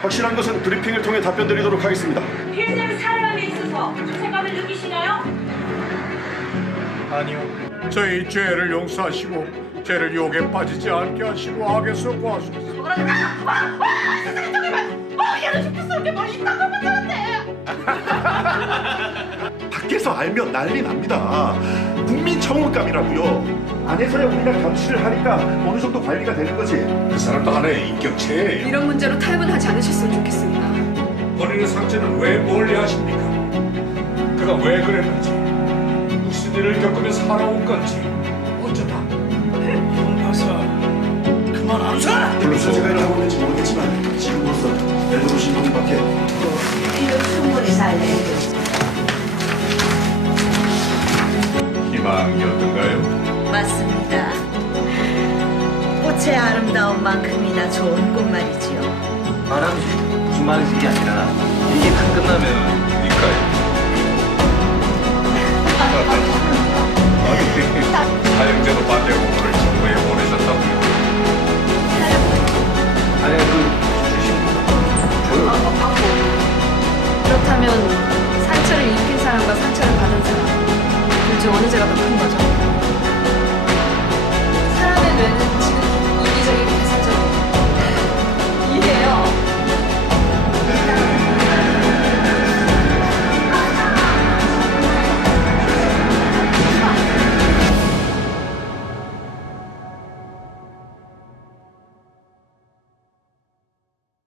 확실한 것은 브리핑을 통해 답변 드리도록 하겠습니다. 피해자의 사람에 있어서 죄책감을 느끼시나요? 아니요. 저희 죄를 용서하시고 죄를 욕에 빠지지 않게 하시고 악에서 구하소서. 밖에서 알면 난리 납니다. 국민 청원감이라고요. 안에서야 우리가 감시를 하니까 어느 정도 관리가 되는 거지. 그 사람도 하나의 인격체예요. 이런 문제로 타협은 하지 않으셨으면 좋겠습니다. 본인의 상처는 왜 멀리 하십니까? 그가 왜 그랬는지 무슨 일을 겪으며 살아온 건지 어쩌다 물론 제가 하고 있는지 모르겠지만 지금으로서 엘도로 신동밖에 이를 충분히 살려야 희망이었던가요? 맞습니다. 꽃의 아름다운 만큼이나 좋은 꽃 말이지요. 말하지 무슨 말인지 이게 아니라 이게 다 끝나면 니까요. 사형제도 반대 공문을 정부에 보내셨다고요. 아니 그 주신 줘요 그렇다면 큰 거죠?